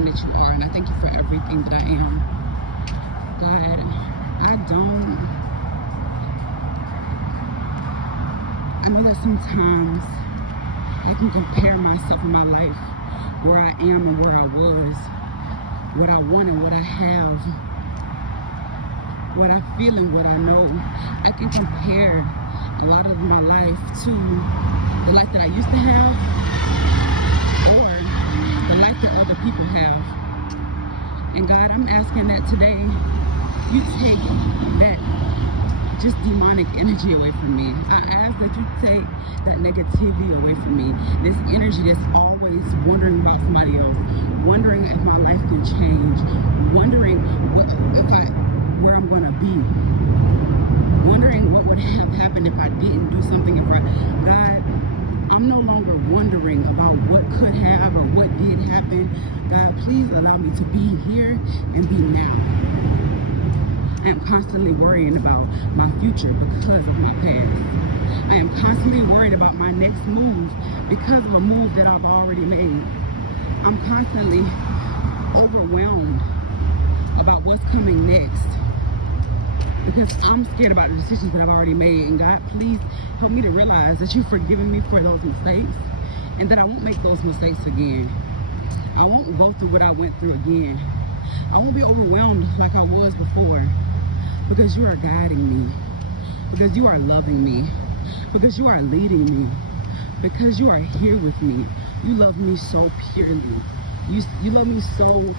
everything that you are, and I thank you for everything that I am. God, I know that sometimes I can compare myself in my life, where I am and where I was, what I want and what I have, what I feel and what I know. I can compare a lot of my life to the life that I used to have or the life that other people have. And God, I'm asking that today you take that just demonic energy away from me. I ask that you take that negativity away from me. This energy that's always wondering about somebody else, wondering if my life can change, wondering where I'm gonna be, wondering what would have happened if I didn't do something. God, I'm no longer wondering about what could have or what did happen. God, please allow me to be here and be now. I am constantly worrying about my future because of my past. I am constantly worried about my next move because of a move that I've already made. I'm constantly overwhelmed about what's coming next because I'm scared about the decisions that I've already made. And God, please help me to realize that you've forgiven me for those mistakes and that I won't make those mistakes again. I won't go through what I went through again. I won't be overwhelmed like I was before, because you are guiding me, because you are loving me, because you are leading me, because you are here with me. You love me so purely. You love me so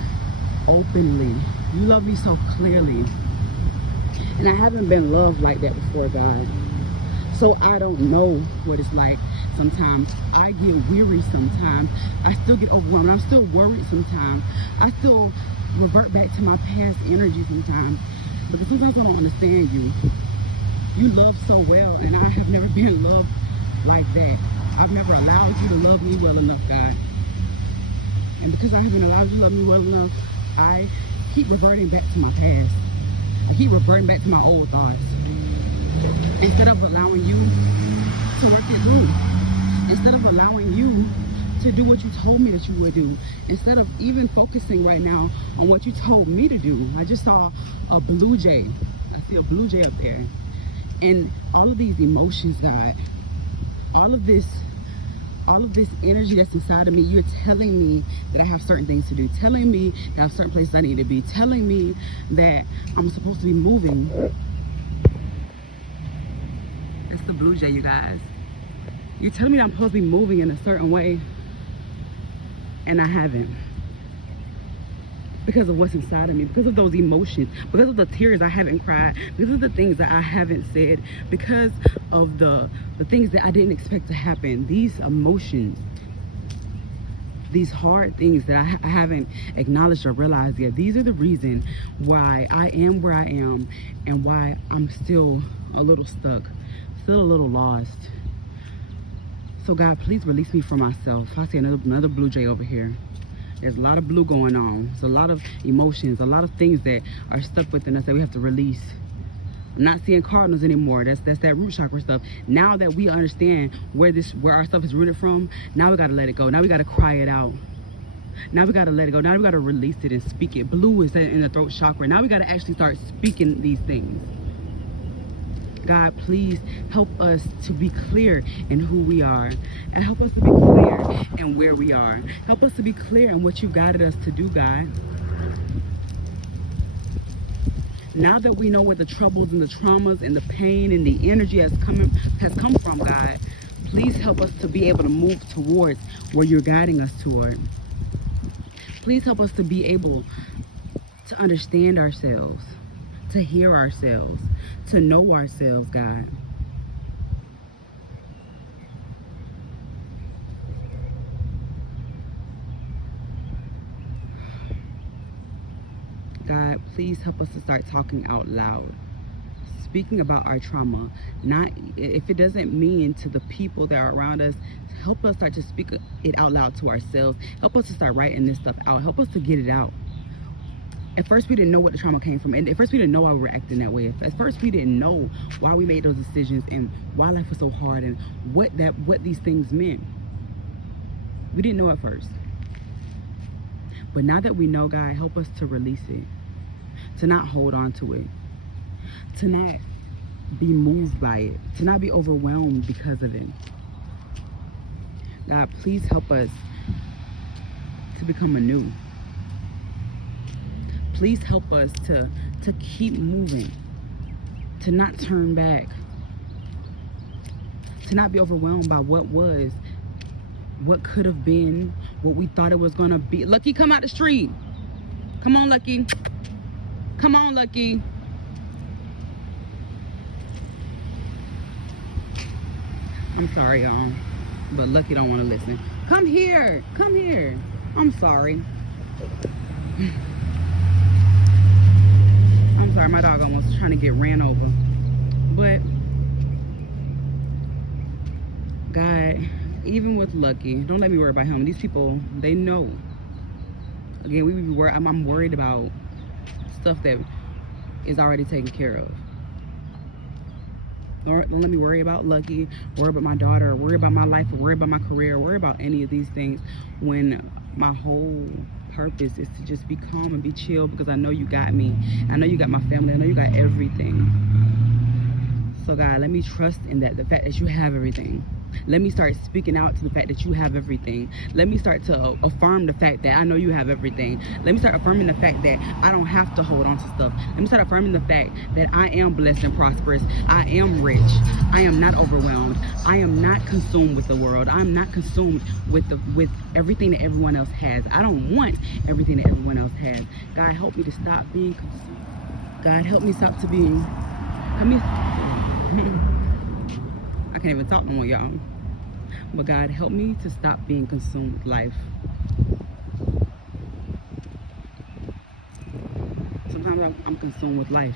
openly. You love me so clearly. And I haven't been loved like that before, God. So I don't know what it's like. Sometimes I get weary sometimes. I still get overwhelmed. I'm still worried sometimes. I still revert back to my past energy sometimes. Because sometimes I don't understand you. You love so well, and I have never been loved like that. I've never allowed you to love me well enough, God. And because I haven't allowed you to love me well enough, I keep reverting back to my past. I keep reverting back to my old thoughts. Instead of allowing you to work it through. Instead of allowing you to do what you told me that you would do. Instead of even focusing right now on what you told me to do. I just saw a blue jay. I see a blue jay up there. And all of these emotions, God, all of this energy that's inside of me, you're telling me that I have certain things to do, telling me that I have certain places I need to be, telling me that I'm supposed to be moving. That's the blue jay, you guys. You're telling me that I'm supposed to be moving in a certain way, and I haven't. Because of what's inside of me, because of those emotions, because of the tears I haven't cried, because of the things that I haven't said, because of the things that I didn't expect to happen. These emotions, these hard things that I haven't acknowledged or realized yet, these are the reason why I am where I am and why I'm still a little stuck, still a little lost. So God, please release me from myself. I see another blue jay over here. There's a lot of blue going on. There's a lot of emotions, a lot of things that are stuck within us that we have to release. I'm not seeing cardinals anymore. That's that root chakra stuff. Now that we understand where our stuff is rooted from, now we gotta let it go. Now we gotta cry it out. Now we gotta let it go. Now we gotta release it and speak it. Blue is in the throat chakra. Now we gotta actually start speaking these things. God, please help us to be clear in who we are, and help us to be clear in where we are. Help us to be clear in what you guided us to do, God. Now that we know where the troubles and the traumas and the pain and the energy has come from, God, please help us to be able to move towards where you're guiding us toward. Please help us to be able to understand ourselves, to hear ourselves, to know ourselves, God. God, please help us to start talking out loud, speaking about our trauma. Not if it doesn't mean to the people that are around us, help us start to speak it out loud to ourselves. Help us to start writing this stuff out. Help us to get it out. At first, we didn't know what the trauma came from. And at first, we didn't know why we were acting that way. At first, we didn't know why we made those decisions and why life was so hard and what these things meant. We didn't know at first. But now that we know, God, help us to release it, to not hold on to it, to not be moved by it, to not be overwhelmed because of it. God, please help us to become anew. Please help us to keep moving, to not turn back, to not be overwhelmed by what was, what could have been, what we thought it was gonna be. Lucky, come out the street. Come on, Lucky. Come on, Lucky. I'm sorry, y'all, but Lucky don't want to listen. Come here. Come here. I'm sorry. I'm sorry, my dog almost trying to get ran over. But God, even with Lucky, don't let me worry about him. These people, they know. Again, I'm worried about stuff that is already taken care of. Don't let me worry about Lucky, worry about my daughter, worry about my life, worry about my career, worry about any of these things when my whole purpose is to just be calm and be chill, because I know you got me. I know you got my family. I know you got everything. So God, let me trust in that, the fact that you have everything. Let me start speaking out to the fact that you have everything. Let me start to affirm the fact that I know you have everything. Let me start affirming the fact that I don't have to hold on to stuff. Let me start affirming the fact that I am blessed and prosperous. I am rich. I am not overwhelmed. I am not consumed with the world. I'm not consumed with everything that everyone else has. I don't want everything that everyone else has. God, help me to stop being consumed. God, help me stop to being. I can't even talk no more, y'all. But God, help me to stop being consumed with life. Sometimes I'm consumed with life.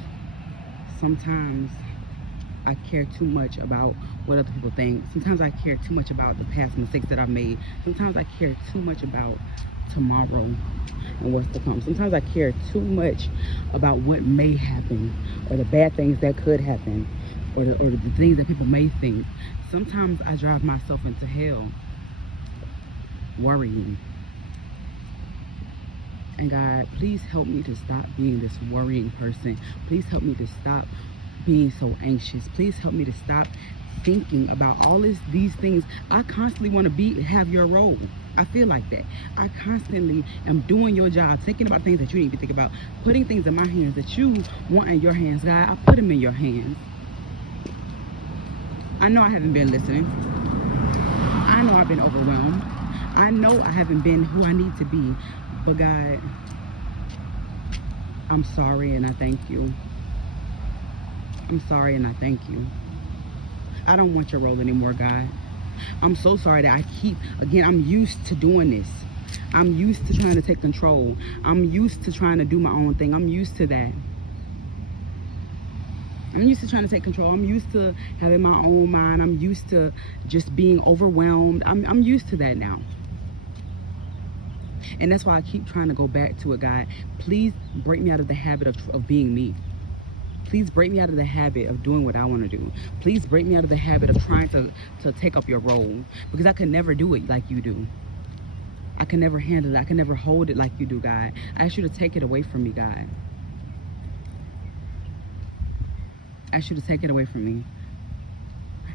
Sometimes I care too much about what other people think. Sometimes I care too much about the past mistakes that I've made. Sometimes I care too much about tomorrow and what's to come. Sometimes I care too much about what may happen, or the bad things that could happen, or the things that people may think. Sometimes I drive myself into hell worrying. And God, please help me to stop being this worrying person. Please help me to stop being so anxious. Please help me to stop thinking about all these things. I constantly want to have your role. I feel like that. I constantly am doing your job, thinking about things that you need to think about, putting things in my hands that you want in your hands. God, I put them in your hands. I know I haven't been listening. I know I've been overwhelmed. I know I haven't been who I need to be. But God, I'm sorry and I thank you. I'm sorry and I thank you. I don't want your role anymore, God. I'm so sorry that I'm used to doing this. I'm used to trying to take control. I'm used to trying to do my own thing. I'm used to that. I'm used to trying to take control. I'm used to having my own mind. I'm used to just being overwhelmed. I'm used to that now. And that's why I keep trying to go back to it, God. Please break me out of the habit of being me. Please break me out of the habit of doing what I want to do. Please break me out of the habit of trying to take up your role, because I can never do it like you do. I can never handle it. I can never hold it like you do, God. I ask you to take it away from me, God. I ask you to take it away from me.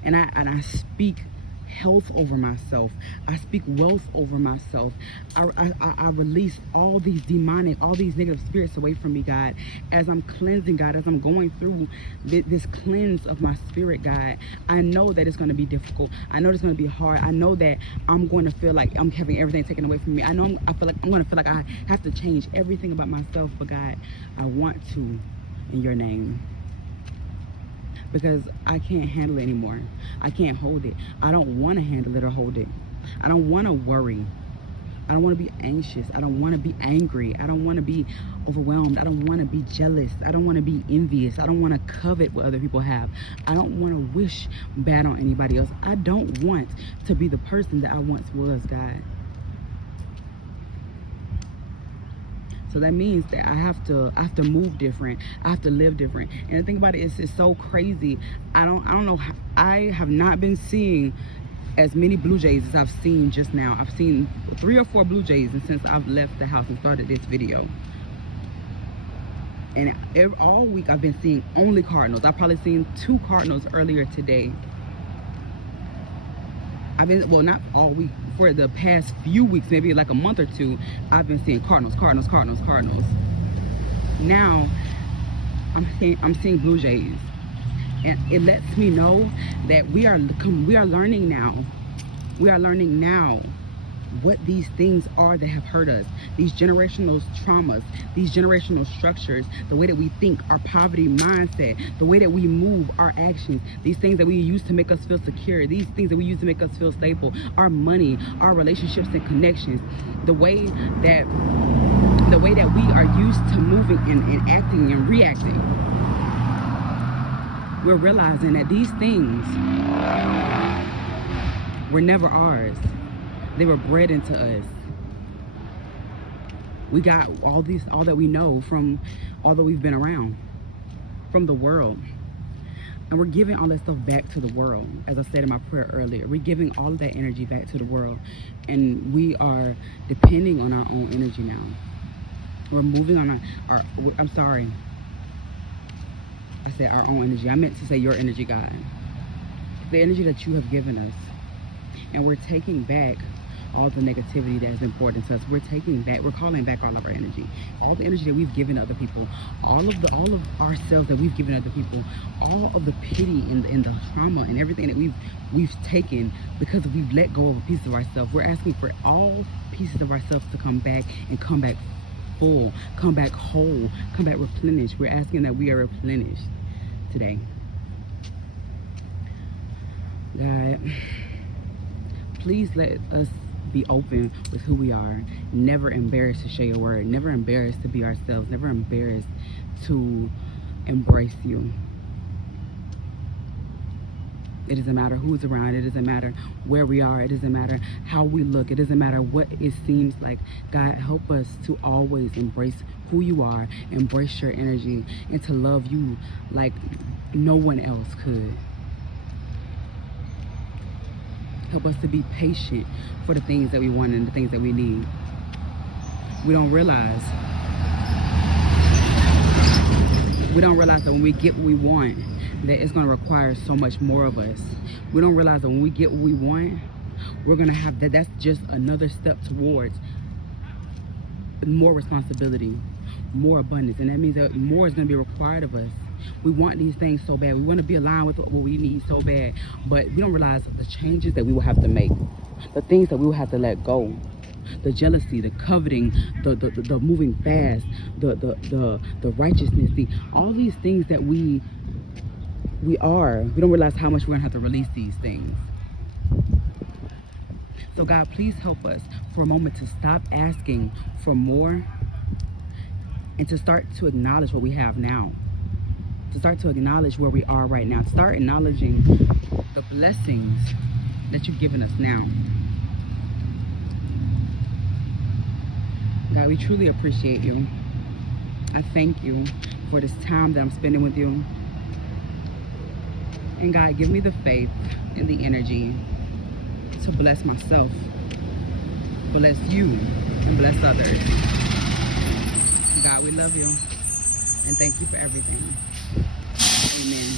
And I speak health over myself. I speak wealth over myself. I release all these negative spirits away from me, God. As I'm cleansing, God, as I'm going through this cleanse of my spirit, God, I know that it's going to be difficult. I know it's going to be hard. I know that I'm going to feel like I'm having everything taken away from me. I know I feel like I'm going to feel like I have to change everything about myself. But God, I want to, in your name. Because I can't handle it anymore. I can't hold it. I don't want to handle it or hold it. I don't want to worry. I don't want to be anxious. I don't want to be angry. I don't want to be overwhelmed. I don't want to be jealous. I don't want to be envious. I don't want to covet what other people have. I don't want to wish bad on anybody else. I don't want to be the person that I once was, God. So that means that I have to move different. I have to live different. And the thing about it is, it's so crazy. I don't know. I have not been seeing as many blue jays as I've seen just now. I've seen 3 or 4 blue jays since I've left the house and started this video. And all week I've been seeing only cardinals. I've probably seen 2 cardinals earlier today. I've been, well, not all week, for the past few weeks, maybe like a month or 2, I've been seeing cardinals, cardinals, cardinals, cardinals. Now I'm seeing blue jays, and it lets me know that we are learning now. We are learning now what these things are that have hurt us, these generational traumas, these generational structures, the way that we think, our poverty mindset, the way that we move, our actions, these things that we use to make us feel secure, these things that we use to make us feel stable, our money, our relationships and connections, the way that we are used to moving and acting and reacting. We're realizing that these things were never ours. They were bred into us. We got all that we know from all that we've been around, from the world. And we're giving all that stuff back to the world. As I said in my prayer earlier, we're giving all of that energy back to the world. And we are depending on our own energy now. We're moving on our I'm sorry. I said our own energy. I meant to say your energy, God. The energy that you have given us. And we're taking back all the negativity that has been poured into us. We're taking back, we're calling back all of our energy. All the energy that we've given to other people, all of ourselves that we've given to other people, all of the pity and the trauma and everything that we've taken because we've let go of a piece of ourselves. We're asking for all pieces of ourselves to come back and come back full, come back whole, come back replenished. We're asking that we are replenished today. God, please let us be open with who we are. Never embarrassed to share your word. Never embarrassed to be ourselves. Never embarrassed to embrace you. It doesn't matter who's around. It doesn't matter where we are. It doesn't matter how we look. It doesn't matter what it seems like. God, help us to always embrace who you are, embrace your energy, and to love you like no one else could. Help us to be patient for the things that we want and the things that we need. We don't realize that when we get what we want, that it's going to require so much more of us. We don't realize that when we get what we want, we're going to have that's just another step towards more responsibility, more abundance. And that means that more is going to be required of us. We want these things so bad. We want to be aligned with what we need so bad. But we don't realize the changes that we will have to make, the things that we will have to let go, the jealousy, the coveting, the moving fast, the righteousness, all these things that we don't realize how much we're going to have to release these things. So God, please help us for a moment to stop asking for more and to start to acknowledge what we have now. To start to acknowledge where we are right now. Start acknowledging the blessings that you've given us now. God, we truly appreciate you. I thank you for this time that I'm spending with you. And God, give me the faith and the energy to bless myself, bless you, and bless others. God, we love you. And thank you for everything. Amen.